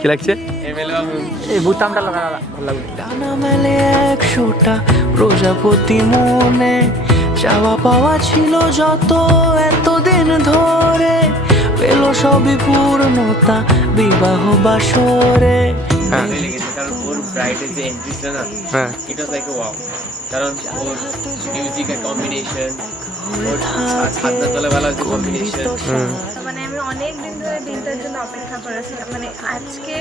কি লাগছে এই বুতামটা লাগা ভালো লাগবে। ডানা মেলে 100টা প্রজাপতি মনে, চাওয়া পাওয়া ছিল যত এতদিন ধরে, পেল সবই পূর্ণতা বিবাহ বাসরে। কারণ ওর ব্রাইডের যে এন্ট্রি ছিল না, ইট ওয়াজ লাইক ওয়াও। কারণ ওর মিউজিকের কম্বিনেশন, ওর ছাদনা তলাবেলার যে কম্বিনেশন, মানে আমি অনেক দিন ধরে দিনটার জন্য অপেক্ষা করেছিলাম। মানে আজকে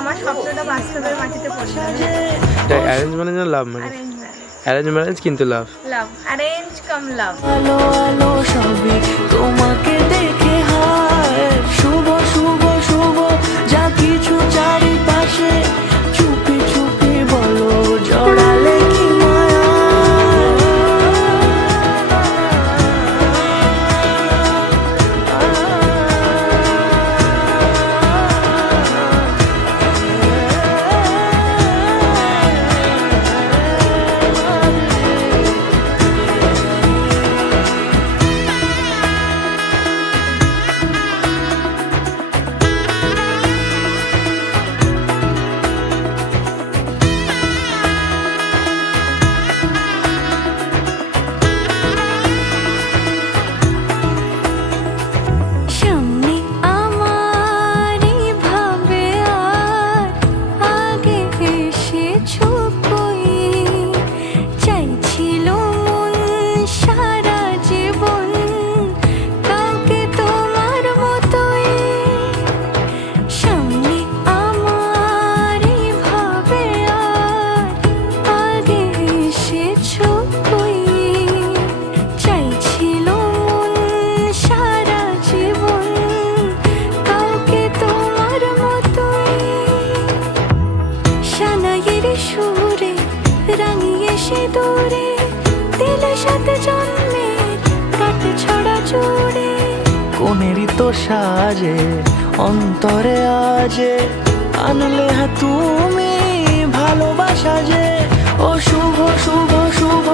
আমার স্বপ্নটা বাস্তবের মাটিতে পড়ছে। অ্যারেঞ্জ ম্যারেজ না লাভ ম্যারেজ? অ্যারেঞ্জ ম্যারেজ কিন্তু লাভ অ্যারেঞ্জ কাম লাভ। আলো আলো সবই তোমাকে দেখে হায়, শুভ শুভ শুভ যা কিছু চারিপাশে, চুপি চুপি বলো জড়ালে কি মায়া। কোনেরই তো সাজে অন্তরে আজে, আনলে হ্যাঁ তুমি ভালোবাসা যে। ও শুভ শুভ শুভ